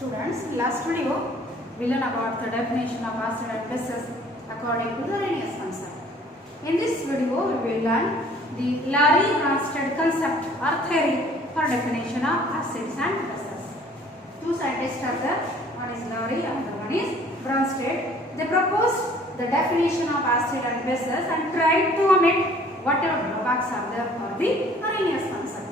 Students, last video we learned about the definition of acid and bases according to the Arrhenius concept. In this video we will learn the Larry-Bronsted concept or theory for definition of acids and bases. Two scientists are there, one is Larry and the one is Bronsted. They proposed the definition of acid and bases and tried to omit whatever drawbacks are there for the Arrhenius concept.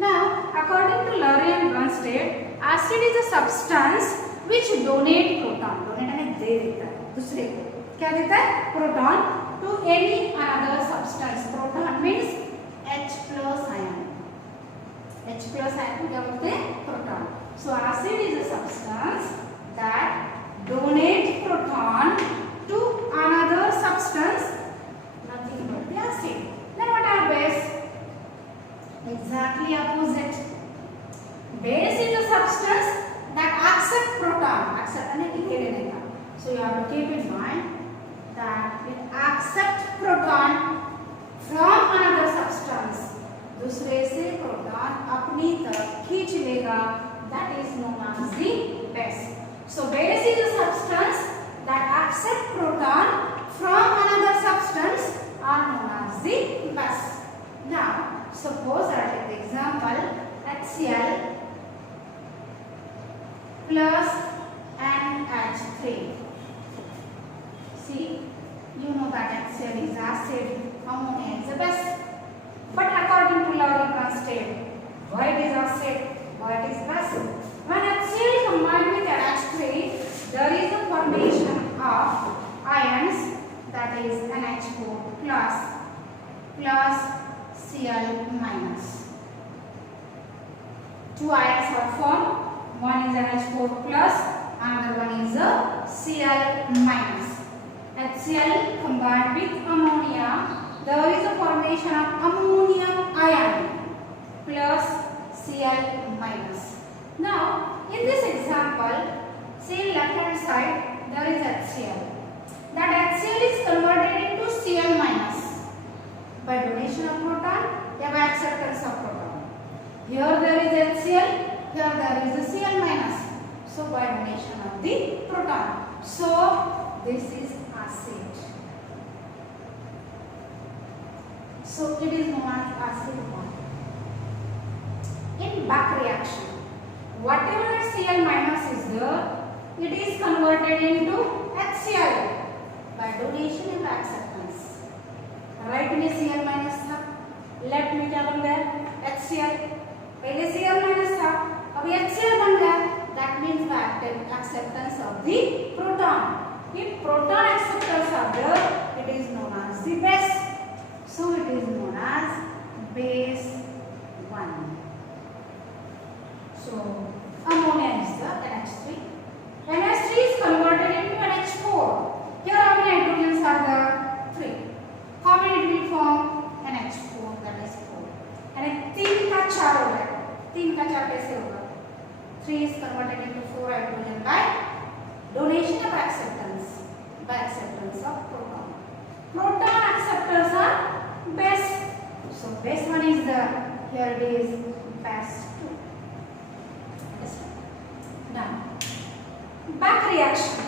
Now, according to Larry and Bronsted, acid is a substance which donate proton. Donate यानी दे देता है दूसरे को. क्या देता है? Proton to any other substance. Proton means H plus ion. H plus ion को क्या बोलते हैं? Proton. So acid is a substance that donate proton to another substance. Nothing but the acid. Then what are base? Exactly opposite. Base is a substance that accept proton. Accept and so you have to keep in mind that it accept proton from another substance. दूसरे से proton अपनी तरफ खींच लेगा. That is known as the base. So base is a substance that accept proton from another substance are known as the base. Now suppose I take the example HCl plus NH3. See, you know that HCl is acid, ammonia is the base. But according to Larry-Bronsted, why it is acid, why it is base? When HCl combined with NH3, there is a formation of ions, that is NH4 plus Cl minus. Two ions are formed. One is NH4 plus, another one is a Cl minus. HCl combined with ammonia, there is a formation of ammonium ion plus Cl minus. Now, in this example, see left hand side, there is HCl. That HCl is converted into Cl minus by donation of proton or by acceptance of proton. Here there is HCl. Here there is a Cl minus. So by donation of the proton. So this is acid. So it is known as acid bond. In back reaction, whatever Cl minus is there, it is converted into HCl by donation and acceptance. Right में Cl minus था, left में क्या बन गया? HCl. पहले Cl minus था, अभी HCl बन गया. That means by acceptance of the proton. If proton acceptors are there, it is known as the base. So it is known as base 1. So ammonia is the NH3. NH3 is converted into NH4. Here how many hydrogens are there? 3. How many it will form? NH4, that is 4. And 3 का 4 हो गया. 3 का 4 कैसे होगा? 3 is converted into 4 hydrogen by donation of acceptance. By acceptance of proton. Proton acceptors are base. So base 1 is the, here it is base 2. Now, back reaction.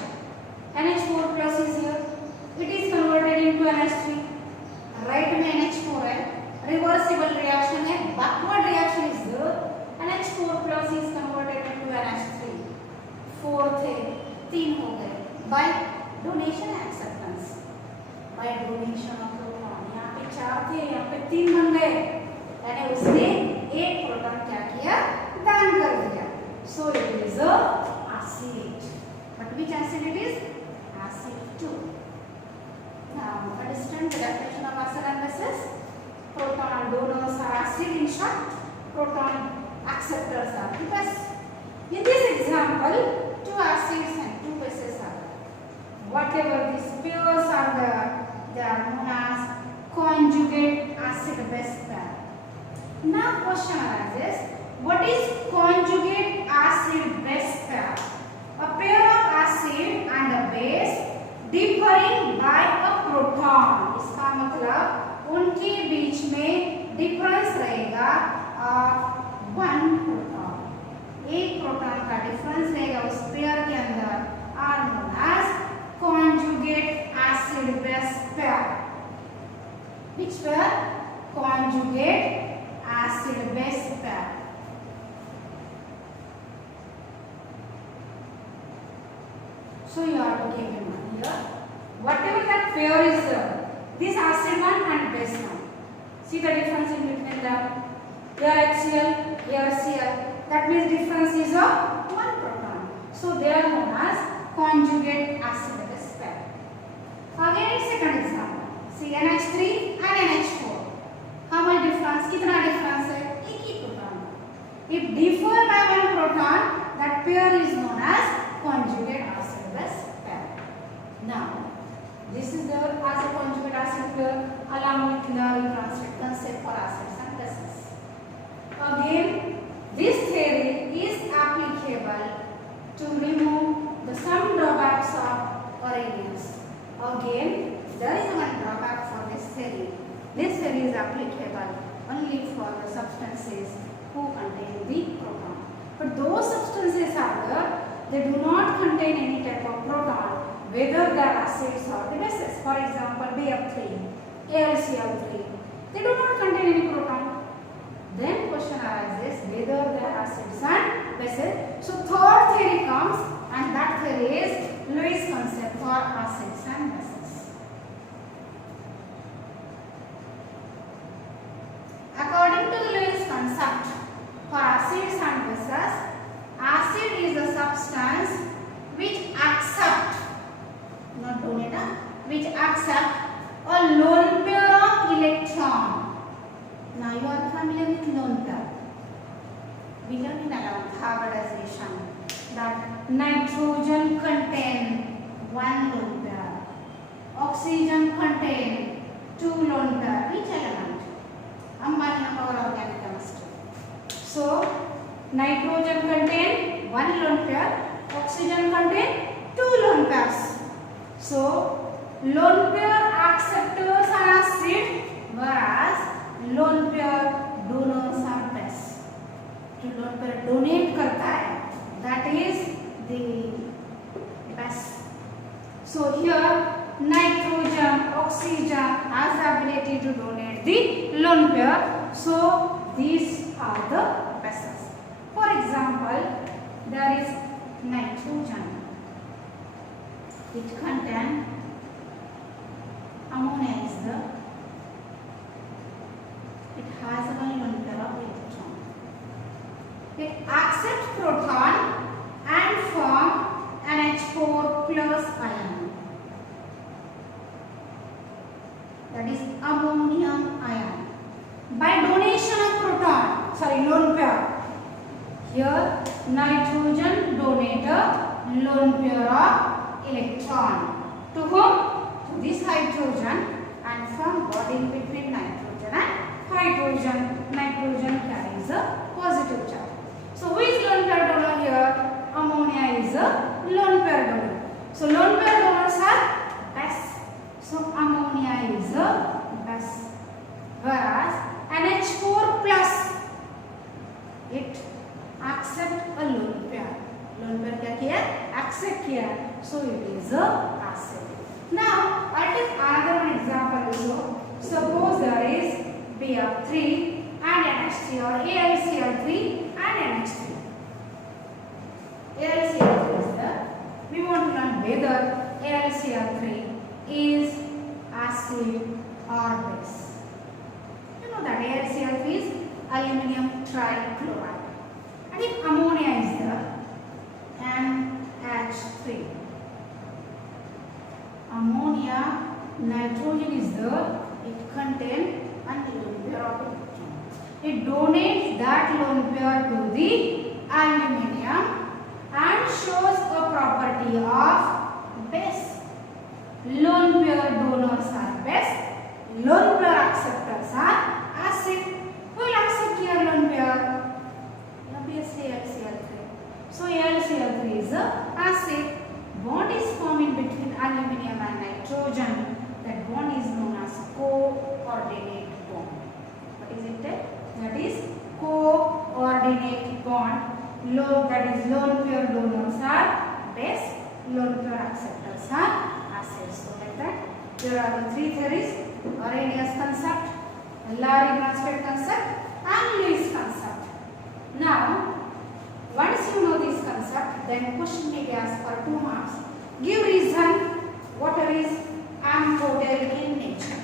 NH4 plus is here. It is converted into NH3. Right में NH4 है. Reversible reaction है. Backward reaction is there. NH4 plus is converted into NH3. 4 थे, 3 हो गए. By donation and acceptance. By donation of proton. यहाँ पे 4 थे, यहाँ पे 3 बन गए. यानी उसने एक प्रोटॉन क्या किया? दान कर दिया. So it is a acid. But which acid it is? Acid 2. Now understand the definition of acid and bases. Proton donors are acid in short. Proton acceptors are the base. In this example, 2 acids and 2 bases are there. Whatever these pairs are there, they are known as conjugate acid-base pair. Now question arises, what is conjugate acid-base pair? A pair of acid and a base differing by a proton. इसका मतलब उनके बीच में difference रहेगा 1 proton. एक proton का difference रहेगा So you have to keep in mind here. Whatever that pair is there, this acid one and base one. See the difference in between them. Here HCl, here Cl. That means difference is of one proton. So they are known as conjugate acid base pair. Again, second example. See NH3 and NH4. How much difference? कितना difference है? एक ही proton. If differ by one proton, that pair is known as conjugate acid base pair. Now, this is the as a conjugate acid pair along with the reconstruct concept for acids and bases. Again, this theory is applicable to remove the some drawbacks of Arrhenius. Again, there is one drawback for this theory. This theory is applicable only for the substances who contain the proton. But those substances are there, they do not contain any type of proton, whether they are acids or the bases. For example, BF3, AlCl3, they do not contain any proton. Then question arises whether they are acids and bases. So third theory comes, and that theory is Lewis concept for acids and bases. According to the Lewis concept for acids and bases, acid is a substance which accept, not donate, which accept a lone pair of electron. Now you are familiar with lone pair. We learned in hybridization that nitrogen contain one lone pair, oxygen contain two lone pair. Which element? Ammonium or organic chemistry. So nitrogen contain one lone pair, oxygen contain two lone pairs. So lone pair acceptors are acid, whereas lone pair donors are base. जो lone pair donate करता है, that is the base. So here nitrogen, oxygen has the ability to donate the lone pair. So these are the bases. For example, there is nitrogen. It contains ammonia is the. It has one lone pair of electron. It accepts proton and form NH4 plus ion. That is ammonium ion. By donation of proton, lone pair. Here nitrogen donate a lone pair of electron. To whom? To this hydrogen, and from bonding between nitrogen and hydrogen, nitrogen carries a positive charge. So who is lone pair donor here? Ammonia is a lone pair donor. So lone pair donors are base. So ammonia is a base. Whereas NH4 plus, it accept a lone pair. Lone pair क्या किया? Accept किया. So it is a acid. Now I take another one example also. Suppose there is BF3 and NH3 or AlCl3 and NH3. AlCl3 is there. We want to learn whether AlCl3 is acid or base. You know that AlCl3 is aluminum trichloride. And if ammonia is there, NH3. Ammonia, nitrogen is there, it contains one lone pair of electron. It donates that lone pair to the aluminum and shows a property of base. Lone pair donors are base, lone pair acceptors are acid. Who will accept here lone pair? Obviously AlCl3. So AlCl3 is a acid. Bond is formed in between aluminum and nitrogen. That bond is known as coordinate bond. What is it? That is coordinate bond. That is lone pair donors are base, lone pair acceptors are acids. So like that, there are the three theories: Arrhenius concept, Larry-Bronsted concept, and Lewis concept. Now, once you know this concept, then question may be asked for 2 marks. Give reason. Water is amphoteric in nature.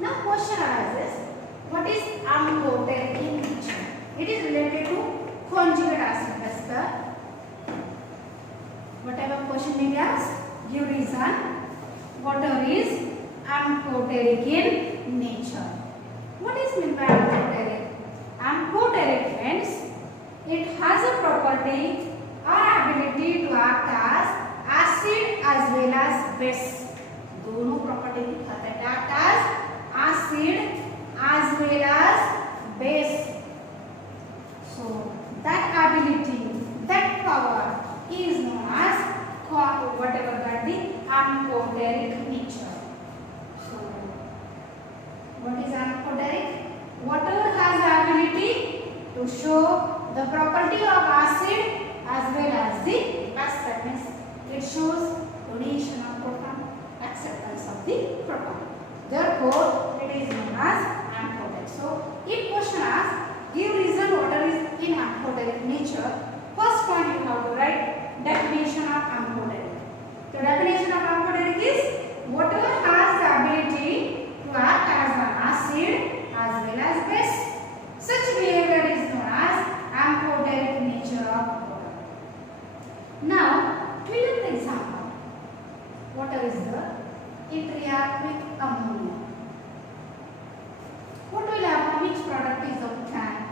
Now question arises, what is amphoteric in nature? It is related to conjugate acid. That's the whatever question may be asked. Give reason. Water is amphoteric in nature. What is meant by amphoteric? Amphoteric means it has a property or ability to act as acid as well as base. दोनों property दिखाता है. Act as acid as well as base. So that ability, that power is known as whatever that the amphoteric nature. So what is amphoteric? Water has the ability to show the property of acid as well as the base. That means it shows donation of proton, acceptance of the proton. Therefore, it is known as amphoteric. So, if question asks, give reason water is in amphoteric nature, first point you have to write definition of amphoteric. The definition of amphoteric is water has the ability to act as an acid as well as base. Such behavior is known as amphoteric nature of water. Now, we take the example. Water is the it reacts with ammonia. What will happen? Which product is obtained?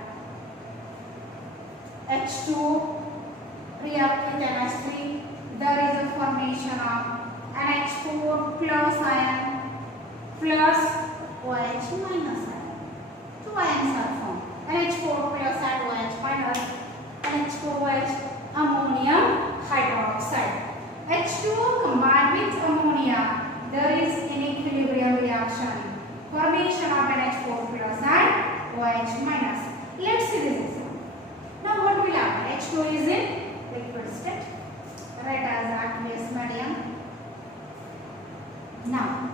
H2 react with NH3. There is a formation of NH4 plus ion plus OH minus ion. Two ions are formed. NH4 plus and OH minus. NH4OH ammonium hydroxide. H2O combined with ammonia. There is an equilibrium reaction. Formation of NH4 plus and OH minus. Let's see this example. Now what will happen? H2O is in liquid state. Write as aqueous medium. Now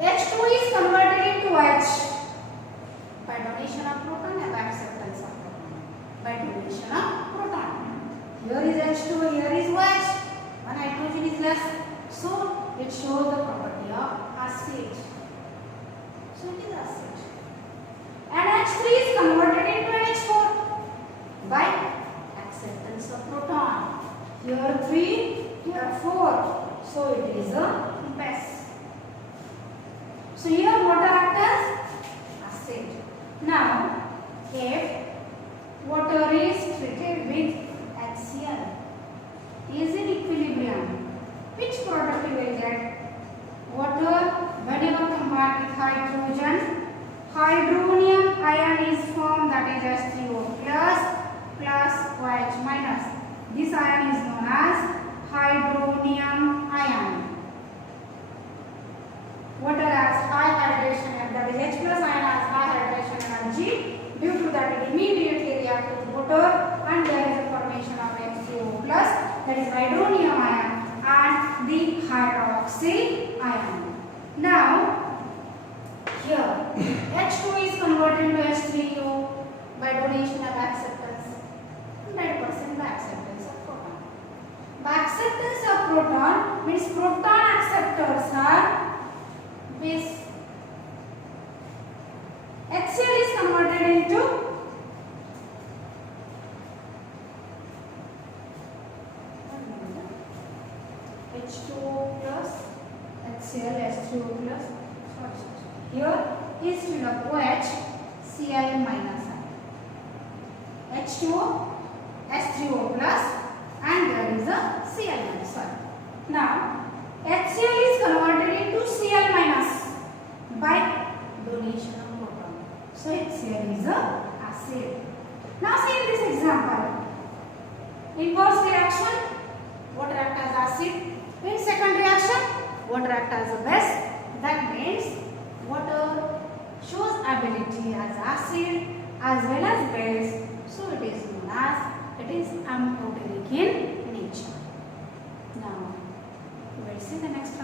H2 is converted into H by donation of proton and acceptance of proton. By donation of proton. Here is H2, here is OH. One hydrogen is less. So it shows the property of acid. So it is acid. And H3 is converted into NH4 by acceptance of proton. Here 3, here 4. So it is a base. So here water acts as acid. Now if water is treated with HCl, is in equilibrium, which product you will get? Water whenever combined with hydrogen, hydronium ion is formed, that is H3O plus OH minus. This ion is known as hydronium ion. Water has high hydration, that is H plus ion has high hydration energy. Due to that, it immediately reacts with water and there is a formation of H2O plus, that is hydronium ion, and the hydroxyl ion. Now, here H2 is converted to H3O by donation of acceptance, 100% by acceptance of proton. By acceptance of proton means proton acceptors are base. HCl is converted into H2O plus HCl, H3O plus. Here is filled up OH, Cl minus ion. H2O, H3O plus, and there is a Cl minus. Now HCl is converted into Cl minus by donation of proton. So HCl is a acid. Now see in this example, inverse reaction, water act as acid. In second reaction, water act as a base. That means water shows ability as acid as well as base. So it is known as, it is amphoteric in nature. Now we will see the next